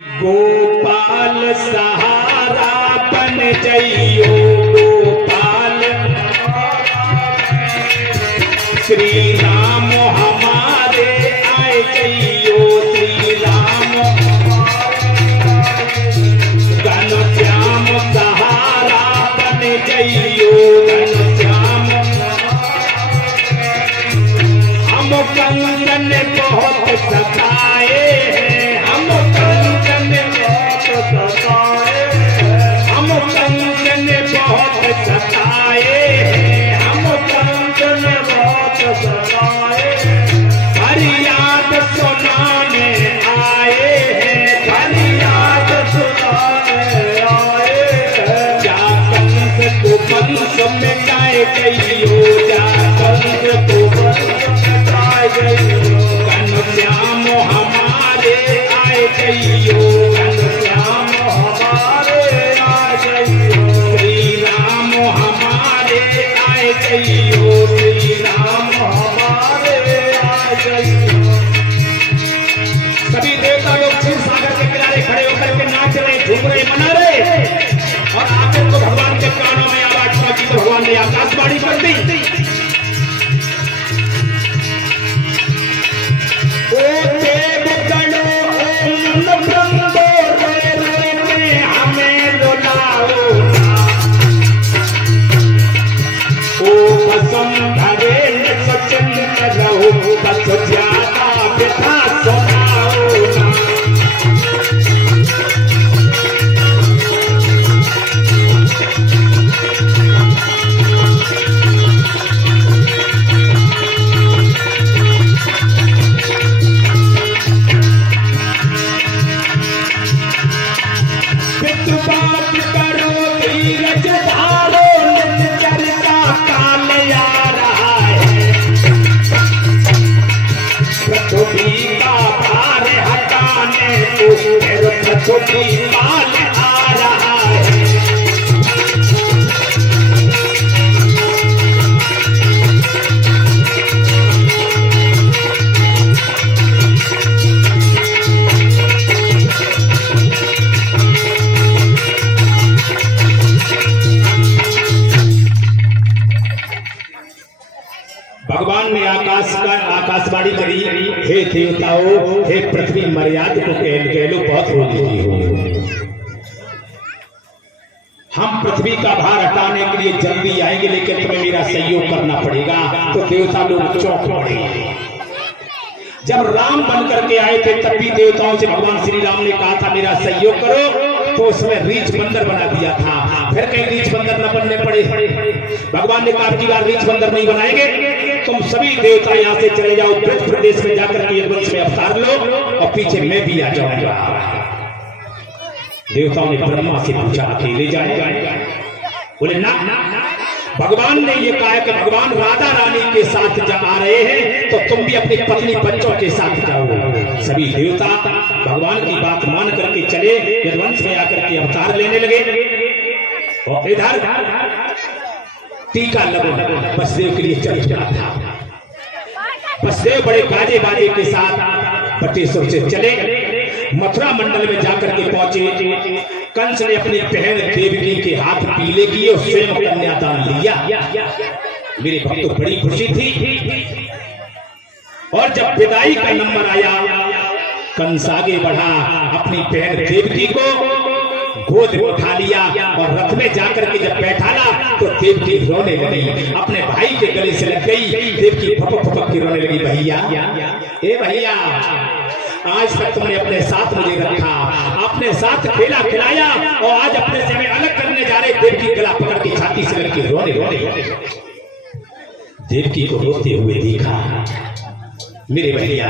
गोपाल सहारा बन जइयो गोपाल, श्री राम हमारे आए जइयो श्री राम, घनश्याम सहारा बन जइयो घनश्याम, हम कंचन बहुत सताए हैं, हम कंचन बहुत सताए, हम कंचन बहुत सताए हैं, हम कंचन बहुत सताए, फरियाद सुनाने आए हैं, फरियाद सुनाने आए हैं, जा कंस को वंश मिटाए गइयो, जा कंस को वंश मिटाए गइयो, घनश्याम हमारे आए जइयो, घनश्याम हमारे आए जइयो, श्री राम हमारे आए जइयो, श्री राम हमारे आए जइयो। सभी देवता लोग क्षीर सागर के किनारे खड़े होकर के नाच रहे, झूम रहे, मना रहे, और आखिर को भगवान के कानों में आवाज पहुंची तो भगवान ने आकाशवाणी कर दी, भगवान ने आकाशवाणी करी, हे देवताओं, हे पृथ्वी मर्यादा को कह लो, बहुत हो गई हो, हम पृथ्वी का भार हटाने के लिए जल्दी आएंगे, लेकिन तुम्हें मेरा सहयोग करना पड़ेगा। तो देवता लोग चौंक पड़े। जब राम बन करके आए थे तब भी देवताओं से भगवान श्री राम ने कहा था मेरा सहयोग करो, तो उसमें रीछ बंदर बना दिया था, फिर कहीं रीछ बंदर न बनने पड़े। भगवान ने कहा कि बार रीछ बंदर नहीं बनाएंगे, तुम सभी देवता यहाँ से चले जाओ, ब्रज प्रदेश में जाकर के वंश में अवतार लो, और पीछे मैं भी आ जाऊंगा। देवताओं ने ब्रह्मा से पूछा अकेले जाएगा? बोले ना, भगवान ने ये कहा कि भगवान राधा रानी के साथ जब आ रहे हैं तो तुम भी अपनी पत्नी बच्चों के साथ जाओ। सभी देवता भगवान की बात मान करके चले, यदुवंश में आकर के अवतार लेने लगे। और इधर टीका लगो बसदेव के लिए चल चला था। बसदेव बड़े बाजे बाजे के साथ बटेश्वर से चले, मथुरा मंडल में जाकर के पहुंचे। कंस ने अपनी बहन देवकी के हाथ पीले किए, स्वयं कन्यादान लिया। मेरे भक्तों बड़ी खुशी थी। और जब विदाई का नंबर आया, कंस आगे बढ़ा, अपनी बहन देवकी को गोद में उठा लिया और रथ में जाकर के जब बैठाला तो देवकी रोने लगी, अपने भाई के गले से लग गई। देवकी फपक फपक के रोने लगी, भैया ए भैया, आज तक तुमने अपने साथ मुझे रखा, अपने साथ खेला खिलाया, और आज अपने से हमें अलग करने जा रहे। देवकी गला पकड़ के छाती से लग के रोने रोने। देवकी को रोते हुए देखा मेरे भैया,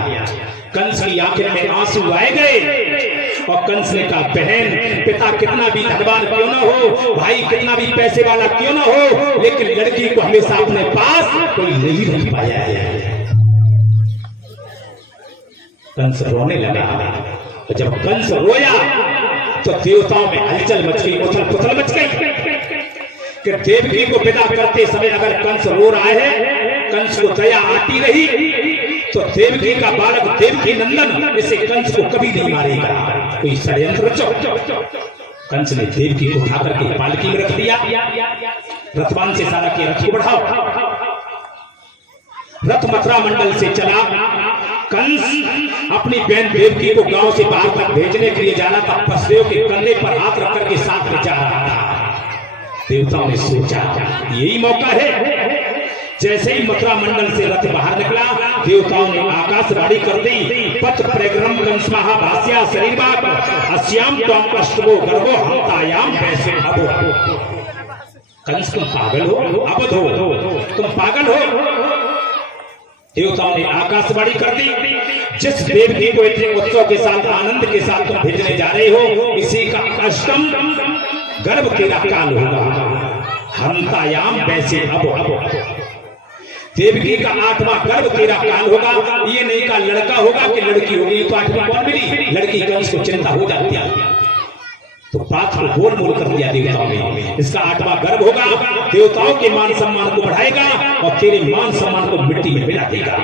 कंस की आंखों में आंसू आए गए। और कंस ने कहा बहन, पिता कितना भी धनवान क्यों ना हो, भाई कितना भी पैसे वाला क्यों ना हो, लेकिन लड़की को हमेशा अपने पास कोई नहीं रख पाया है। कंस रोने लगा। तो जब कंस रोया तो देवताओं में हलचल मच गई, उथल पुथल मच गई कि देवकी को विदा करते समय अगर कंस रो रहा है, कंस को दया आती रही तो देवकी का बालक देवकी नंदन इसे कंस को कभी नहीं मारेगा। कोई षड्यंत्र रचो। कंस ने देवकी को उठा करके पालकी में रख दिया। रथवान से सारा किया रथ को बढ़ाओ। रथ मथुरा मंडल से चला। कंस अपनी बहन देवकी को गांव से बाहर तक भेजने के लिए जाना था। वसुदेव के कंधे पर हाथ रख करके साथ में जा रहा था। देवताओं ने सोचा यही मौका है। जैसे ही मथुरा मंडल से रथ बाहर निकला, देवताओं ने आकाशवाणी कर दी, पत्र प्रग्रम कंस महाभाष्या शरीरवाक अस्याम त्वम अष्टभो गर्भो हंतायाम वैसे अबो। कंस तुम पागल हो, अबध हो, तुम पागल हो। देवताओं ने आकाशवाणी कर दी, जिस देवकी को इतने उत्सव के साथ आनंद के साथ तुम भेजने जा रहे हो, इसी का अष्टम गर्भ तेरा काल होगा। हंतायाम वैसे अबो। देवकी का 8वां गर्भ तेरा काल होगा। ये नहीं का लड़का होगा कि लड़की होगी। तो 8वां कौन मिली? लड़की कंस को चिंता हो जाती है। तो बात को गोल मोल कर दिया देवताओं ने। इसका 8वां गर्भ होगा, देवताओं के मान सम्मान को बढ़ाएगा और तेरे मान सम्मान को मिट्टी में मिला देगा।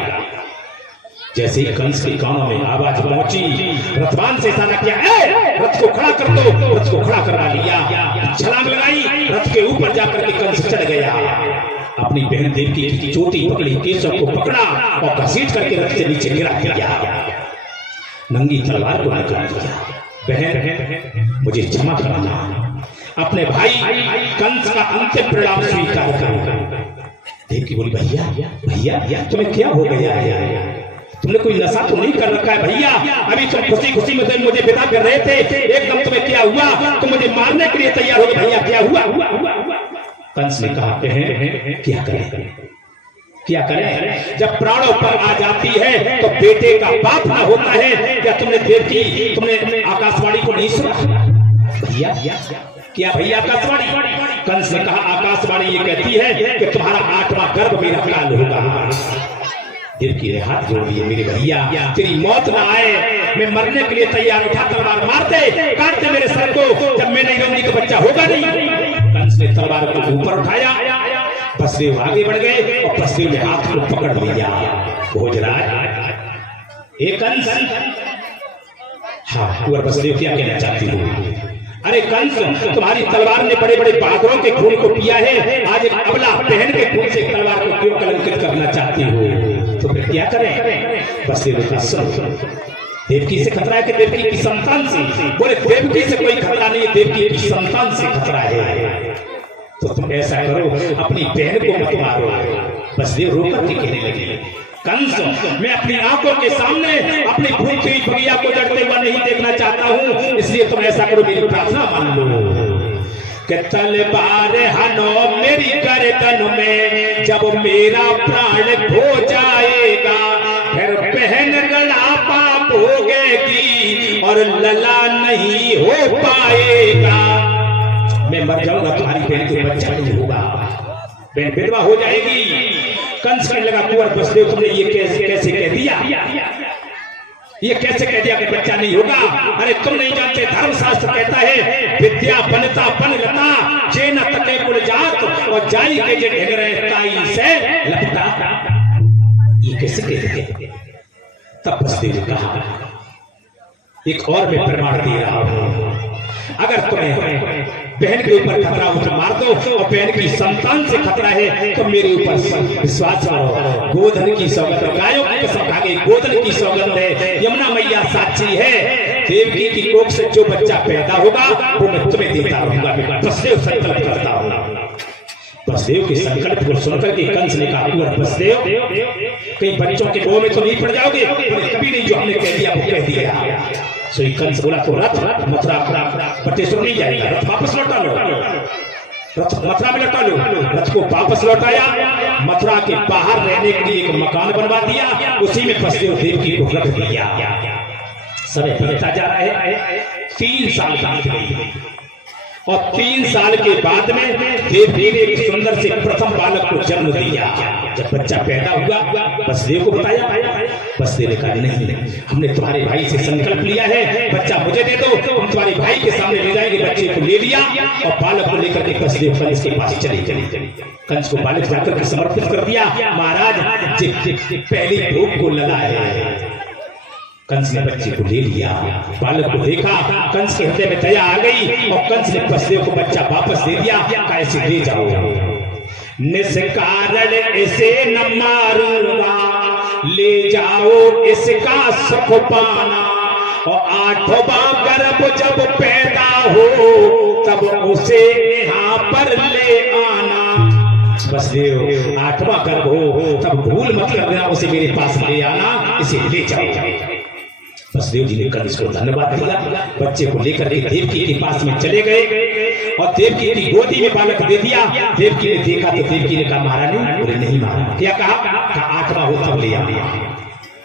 जैसे ही कंस के कानों में आवाज पहुंची, रथवान से इशारा किया, रथ को खड़ा कर दो। रथ को खड़ा करवा लिया, छलांग लगाई, रथ के ऊपर जाकर के कंस चढ़ गया। अपनी बहन देवकी की चोटी पकड़ी, केशव को पकड़ा और घसीट करके रथ से नीचे गिरा दिया। नंगी तलवार को निकाल दिया। बहन मुझे क्षमा करना, अपने भाई कंस का अंतिम परिणाम स्वीकार करो। देवकी बोली, भैया तुम्हें क्या हो गया? तुमने कोई नशा तो नहीं कर रखा है भैया? अभी तुम खुशी खुशी में मुझे विदा कर रहे थे, एकदम तुम्हें क्या हुआ? तुम मुझे मारने के लिए तैयार हो गए। भैया क्या हुआ? कंस ने कहा, क्या करें? जब प्राणों पर आ जाती है तो बेटे का बाप ना होता है। क्या तुमने आकाशवाणी को नहीं सुना? भैया क्या भैया आकाशवाणी? कंस ने कहा, आकाशवाणी ये कहती है कि तुम्हारा 8वां गर्भ मेरा काल होगा। देवकी ने हाथ जोड़ दिए, मेरे भैया तेरी मौत ना आए, मैं मरने के लिए तैयार। उठा तलवार मारते, काटते मेरे सर को। जब मैं नहीं रहूंगी तो बच्चा होगा नहीं। कंस ने तलवार को ऊपर उठाया, वसुदेव आगे बढ़ गए और वसुदेव ने हाथ को पकड़ लिया। भोजराज, कंस, हाँ कुंवर वसुदेव क्या कहना चाहती हो? अरे कंस, तुम्हारी तलवार ने बड़े बड़े बहादुरों के खून को पिया है। आज एक अबला बहन के खून से तलवार को क्यों कलंकित करना चाहती हो? तो फिर क्या करें? वसुदेव का सुन, देवकी से खतरा है कि देवकी की संतान से? बोले देवकी से कोई खतरा नहीं, देवकी की संतान से खतरा है। तो तुम ऐसा करो, अपनी बहन को मत मारो। वसुदेव रोकर के कहने लगे, कंस, मैं अपनी आंखों के सामने अपनी भूखी प्रिया को जड़ते हुआ नहीं देखना चाहता हूँ, इसलिए तुम ऐसा करो, मेरी प्रार्थना मान लो कि तलवार हनो मेरी गर्दन में, जब मेरा प्राण खो जाएगा, फिर बहन गला पाप भोगेगी और लला नहीं हो पाएगा। मैं मर जाऊंगा, तुम्हारी बहन को बच्चा नहीं होगा, बहन विधवा हो जाएगी। कंस कहने लगा, कुंवर वसुदेव तुमने ये कैसे कह दिया? ये कैसे कह दिया कि बच्चा नहीं होगा? अरे तुम नहीं जानते, धर्मशास्त्र कहता है, विद्या बनता बन लता, जे न तके कुल जात और जाई के जे ढेगरे ताई से लपटा। ये कैसे कह दिया? तब वसुदेव ने कहा, एक और मैं प्रमाण दे रहा हूं, अगर तुम्हें बहन के ऊपर खतरा हो तो मार दो, और बहन की संतान से खतरा है तो मेरे ऊपर विश्वास करो। गोधन की सौगंध, गायों की कसम खा गई, गोधन की सौगंध है, यमुना मैया साक्षी है, देवकी की कोख से जो बच्चा पैदा होगा वो मैं तुम्हें देता रहूंगा। मैं वसुदेव संकल्प करता हूँ। वसुदेव के संकल्प को सुनकर के कंस ने कहा, वसुदेव कहीं बच्चों के मुंह में तो नहीं पड़ जाओगे? कभी नहीं, जो हमने कह दिया वो कह दिया। सो कंस बोला, तो रथ मथुरा पटेश्वर नहीं जाएगा, रथ वापस लौटा लो, रथ मथुरा में लौटा लो। रथ को वापस लौटाया, मथुरा के बाहर रहने के लिए एक मकान बनवा दिया, उसी में वसुदेव देवकी को रख दिया। समय बीतता जा रहा है, 3 साल बीत गए और 3 साल के बाद में देवकी ने एक सुंदर से प्रथम बालक को जन्म दिया। जब बच्चा पैदा हुआ, वसुदेव को बताया, बसदेव ने कहा नहीं, हमने तुम्हारे भाई से संकल्प लिया है, बच्चा मुझे दे दो, हम तुम्हारे भाई के सामने ले जाएंगे। बच्चे को ले लिया और बालक को लेकर के बसदेव कंस के पास चले। कंस को बालक जाकर के समर्पित कर दिया। महाराज पहली भूख को लगा है। कंस ने बच्चे को ले लिया, बालक को देखा, कंस के हृदय में दया आ गई और कंस ने बसदेव को बच्चा वापस दे दिया। कैसे ले जाओ, निष्कारण इसे न मारूंगा, ले जाओ इसका सुख पाना, और 8वां गर्भ जब पैदा हो तब उसे यहाँ पर ले आना। बसदेव 8वां गर्भ हो तब भूल मत कर देना, उसे मेरे पास ले आना, इसे ले जाओ। बसदेव जी ने कंस को धन्यवाद दिया, बच्चे को लेकर के देवकी के पास में चले गए और देवकी की गोदी में बालक दे दिया। देवकी ने देखा तो देवकी ने कहा महारानी, बोले नहीं मारा। क्या कहा? 8वां हो तब ले आ।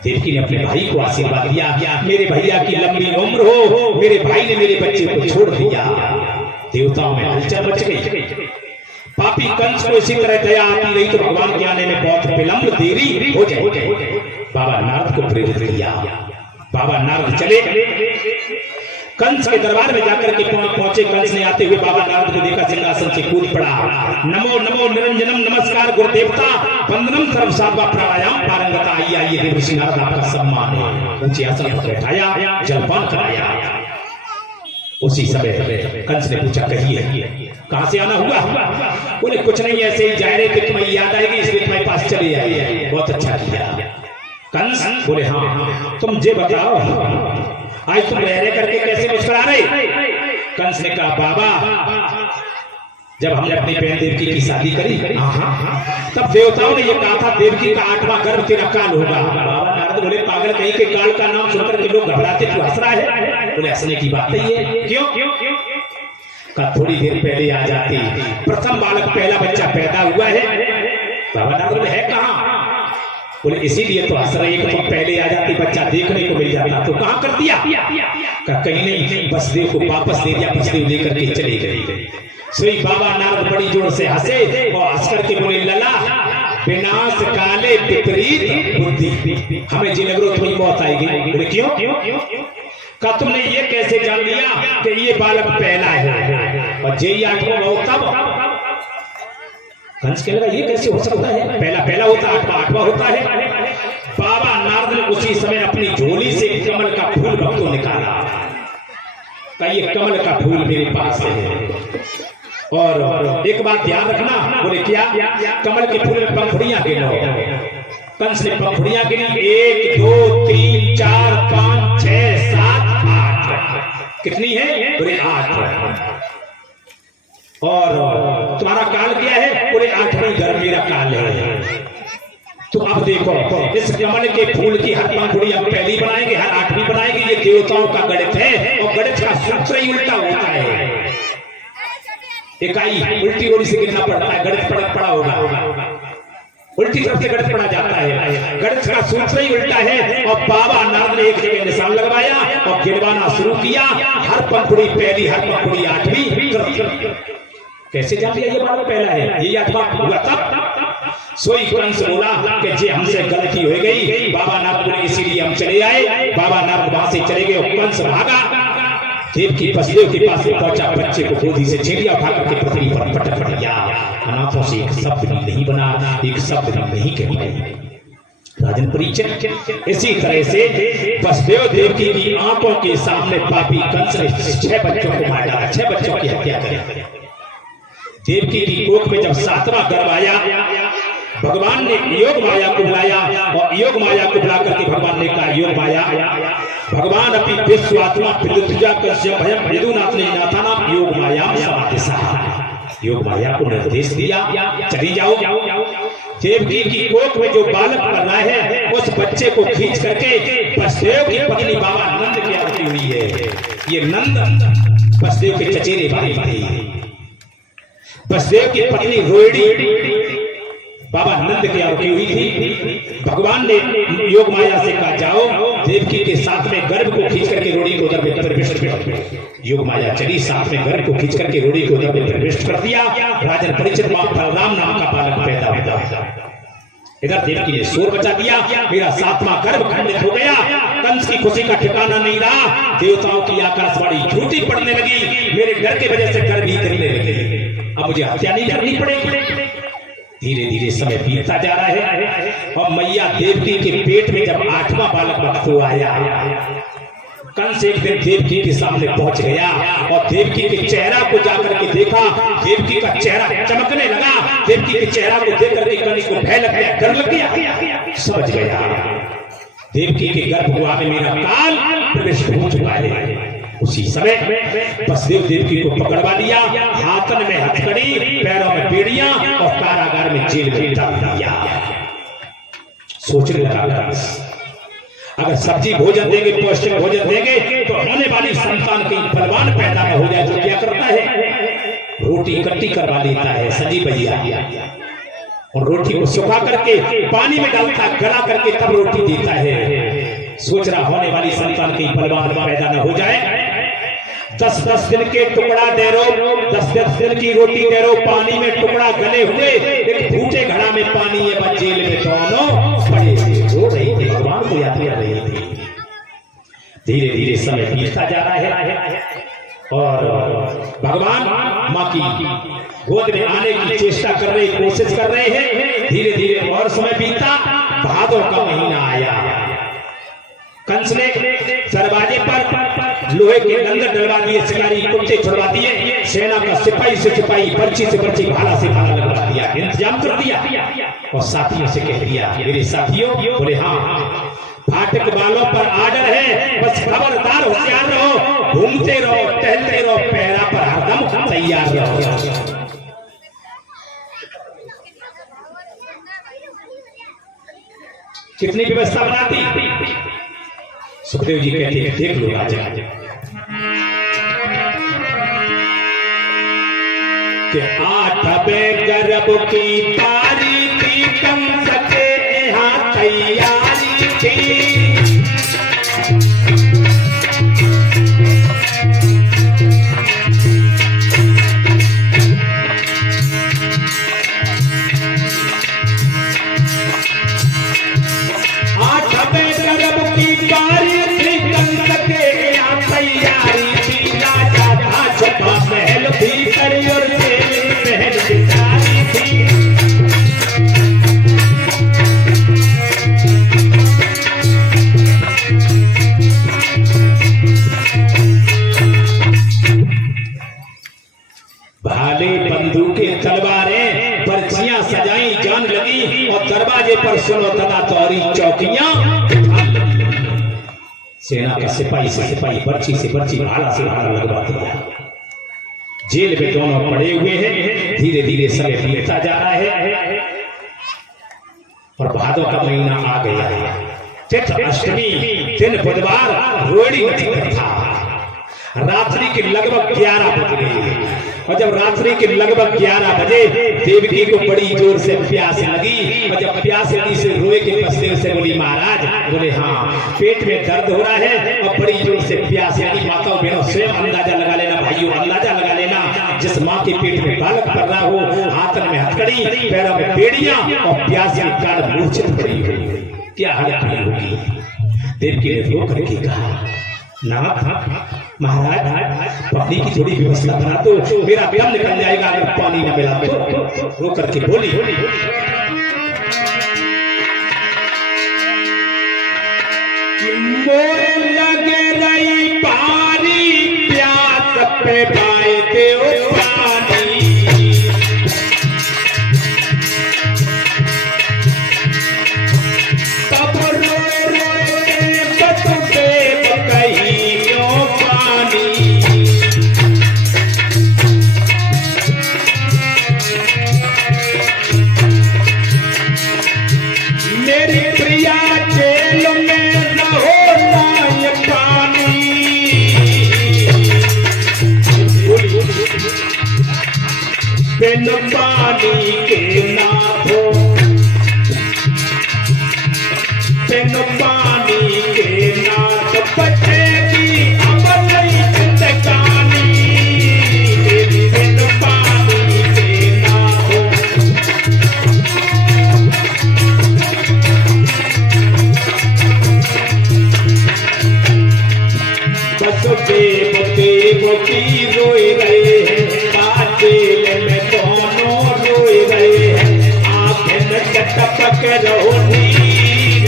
देवकी ने अपने भाई को आशीर्वाद दिया, मेरे भैया की लंबी उम्र हो, मेरे भाई ने मेरे बच्चे को छोड़ दिया। देवताओं में हलचल मच गई। पापी कंस को इसी तरह दया आती रही तो भगवान के आने में बहुत विलंब देरी हो जाए। बाबा नारद को प्रेरित किया। बाबा नारद चले, कंस के दरबार में जाकर के पहुंचे। कंस ने आते हुए बाबा नारद को देखा, सिंहासन से कूद पड़ा। नमो नमो निरंजनम, नमस्कार गुरुदेवता, वंदनम सर्वसात्वा प्राणायाम पारंगता। आइए देवर्षि नारद, आपका सम्मान है। ऊंचे आसन पर बैठाया, जलपान कराया। उसी समय कंस ने पूछा, कहिए कहां से आना हुआ? बोले कुछ नहीं, ऐसे ही जा रहे थे, तुम्हें याद आएगी इसलिए तुम्हारे पास चले आए। बहुत अच्छा किया। कंस बोले हाँ, तुम जे बताओ आज तुम रह करके कैसे मुस्कुरा रहे? कंस ने कहा बाबा, जब हमने अपनी बहन देवकी की शादी करी तब देवताओं ने यह कहा था देवकी का 8वां गर्भ तेरा काल होगा। बाबा नारद बोले पागल, कहीं के काल का नाम सुनकर के लोग घबराते, तू हंस रहा है? बोले हंसने की बात नहीं है। क्यों? का थोड़ी देर पहले आ जाती, प्रथम बालक पहला बच्चा पैदा हुआ है। बाबा नारद बोले है कहाँ? बोले इसीलिए तो हंस रही, तुम पहले आ जाती बच्चा देखने को मिल जाता तो कहां कर दिया? कहीं नहीं, बसदेव को वापस दे दिया। बसदेव लेकर के चले गए। सोई बाबा नारद बड़ी जोर से हंसे और हंस करके बोले लला, विनाश काले विपरीत बुद्धि, हमें जिनगरो तुम्हें मौत आएगी। बोले क्यों? का तुमने ये कैसे जान लिया कि ये बालक पहला है और जे 8वां हो तब? कंस कहने लगा ये कैसे हो सकता है? पहला होता, 8वां होता है। बाबा नारद ने उसी समय अपनी झोली से कमल का फूल भक्तों निकाला। कहा ये कमल का फूल मेरे पास है और एक बात ध्यान रखना। बोले क्या? कमल के फूल में पंखुड़ियां गिनो। कंस ने पंखुड़ियां गिनी, 1 2 3 4 5 6 7 8। कितनी है? बोले 8। और तुम्हारा काल क्या है? पूरे 8वें गर्भ मेरा काल है। तो अब देखो, इस कमल के फूल की हर पंखुड़ी हम पहली बनाएंगे, हर 8वीं बनाएंगे। ये देवताओं का गणित है और गणित का सूत्र ही उल्टा होता है। इकाई उल्टी ओर से गिनना पड़ता है, गणित पड़ा होगा, उल्टी तरफ से गणित पढ़ा जाता है। गणित का सूत्र ही उल्टा है। और बाबा नारद ने एक जगह निशान लगवाया और गिनवाना शुरू किया। हर पंखुड़ी पहली, हर पंखुड़ी 8वीं। कैसे जान लिया ये बालक पहला है? ये 8वां हुआ तब। सोई कंस बोला कि जी हमसे गलती हो गई, बाबा नारद बोले इसीलिए हम चले आए। बाबा नारद वहां से चले गए और कंस भागा। देवकी बसदेव के पास पहुंचा, बच्चे को गोदी से छीन लिया, उठाकर के पृथ्वी पर पटक दिया। अनाथों से एक शब्द भी नहीं बना, एक शब्द भी नहीं कह पाए। राजन परीक्षित इसी तरह से बसदेव देवकी की आंखों के सामने पापी कंस ने 6 बच्चों को मार डाला, 6 बच्चों की हत्या कर। देवकी की कोख में जब 7वां गर्भ आया, भगवान ने योग माया को बुलाया और योग माया को बुला करके भगवान ने कहा योग माया, भगवान अपनी विश्वात्मा पितृजा कश्यप भयम यदुनाथ ने नाथा नाम योग माया समाधिसा। योग माया को निर्देश दिया, चली जाओ। देवकी की कोख में जो बालक पल रहा है उस बच्चे को खींच करके बसदेव की पत्नी बाबा नंद की आरती हुई है। ये नंद बसदेव के चचेरे भाई थे। बसदेव की पत्नी रोहिणी बाबा नंद की आरती हुई थी। भगवान ने योग माया से कहा जाओ देवकी के साथ में गर्भ को खींच करके रोड़ी को उधर में प्रविष्ट कर। योग माया चली, साथ में गर्भ को खींच करके रोड़ी को उधर में प्रविष्ट कर दिया। राजन परीक्षित बलराम नाम का बालक पैदा हुआ। इधर देवकी ने शोर बचा दिया, मेरा सातवां गर्भ खंडित हो गया। कंस की खुशी का ठिकाना नहीं रहा। देवताओं की आकाशवाणी झूठी पड़ने लगी, मेरे डर की वजह से गर्भ ही गिरने लगे। अब मुझे हत्या नहीं करनी पड़ेगी। धीरे धीरे समय बीतता जा रहा है और मैया देवकी के पेट में जब 8वां बालक वक्त आया, कंस एक दिन देवकी के सामने पहुंच गया और देवकी के चेहरा को जाकर के देखा। देवकी का चेहरा चमकने लगा। देवकी के चेहरा को देख करके कंस को भय लग गया, डर लग गया, समझ गया देवकी के गर्भगृह में मेरा काल प्रवेश हो चुका है। उसी समय वसुदेव देवकी को पकड़वा लिया, हाथन में हथकड़ी, पैरों में बेड़ियां और कारागार में जेल में डाल दिया। सोचने लगा कंस, अगर सब्जी भोजन देंगे, पौष्टिक भोजन देंगे तो होने वाली संतान की बलवान पैदा न हो जाए तो क्या करता है, रोटी इकट्ठी करवा लेता है सजी भैया, और रोटी को सुखा करके पानी में डालता, गला करके तब रोटी देता है। सोच रहा होने वाली संतान की बलवान पैदा न हो जाए। 10-10 दिन के टुकड़ा दे रो, 10-10 दिन की रोटी दे रो, पानी में टुकड़ा गले हुए एक फूटे घड़ा में पानी है, जेल में दोनों पड़े रो रही थी, भगवान को याद कर रही थी। धीरे धीरे समय बीतता जा रहा है और भगवान माँ की गोद में आने की चेष्टा कर रहे, कोशिश कर रहे हैं। धीरे धीरे और समय बीता, भादों का महीना आया। कंस ने दरवाजे पर लोहे के डंगर डलवा दिए, शिकारी कुत्ते छुड़वा दिए, सेना का सिपाही से सिपाही, पर्ची से पर्ची, भाला से भाला लगवा दिया, इंतजाम कर दिया और साथियों से कह दिया, मेरे साथियों, बोले हाँ, फाटक वालों पर आर्डर है, बस खबरदार होशियार रहो, घूमते रहो, टहलते रहो, पहरा पर हरदम तैयार रहो। कितनी व्यवस्था बनाती? सुखदेव जी कहते हैं, देख लो राजा कि 8वें गर्भ की पारी थी, कंस के यहाँ तैयारी थी। भाले, बंदूकें, तलवारें, पर्चियां सजाई जान लगी और दरवाजे पर सुनो तला तौरी चौकियां। सेना का सिपाही से सिपाही, पर्ची से पर्ची, भाला से भाला लगवा दिया। जेल में दोनों पड़े हुए हैं। धीरे धीरे समय बीतता जा रहा है और भादों का महीना आ गया है। चैत्र अष्टमी दिन बुधवार, रोहिणी नक्षत्र था। रात्रि के लगभग 11 बज गए और जब रात्रि के लगभग 11 बजे देवकी को बड़ी जोर से प्यास लगी और जब प्यास लगी से रोए के पसदेव से बोली, महाराज, बोले हाँ, पेट में दर्द हो रहा है और बड़ी जोर से प्यास लगी। माताओं बहनों स्वयं अंदाजा लगा लेना, भाइयों अंदाजा लगा लेना, जिस माँ के पेट में बालक पड़ रहा हो, हाथन में हथकड़ी, पैरों में बेड़ियां और प्यास के कारण मूर्छित पड़ी हुई, क्या हालत होगी। देवकी ने रो करके कहा, नाथ महाराज, पानी की थोड़ी व्यवस्था बना दो, मेरा दम निकल जाएगा अगर पानी न मिला तो। रो करके बोली, मोर लगे रही पानी, प्यास पे पाए देव पानी, तब रोए रोए बतुदेव कहियो पानी। मेरी प्रिया जेल में रहो नाय पानी, बिन पानी के नाथो, बिन पानी के नाथ बचेगी अब नहीं जिंदगानी, बिन पानी के नाथो। देव की रोए रहे हैं, पाचेल में दोनों रोए रहे हैं, आंखें में टपक रहो नीर,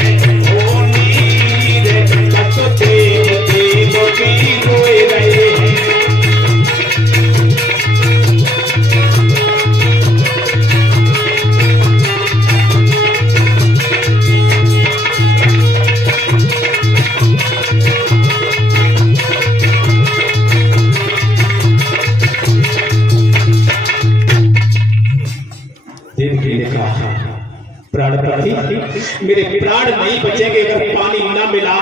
ओ नीर, बस देव देव की रोए रहे हैं। देवकी ने कहा, प्राणपति मेरे प्राण नहीं बचेंगे अगर पानी न मिला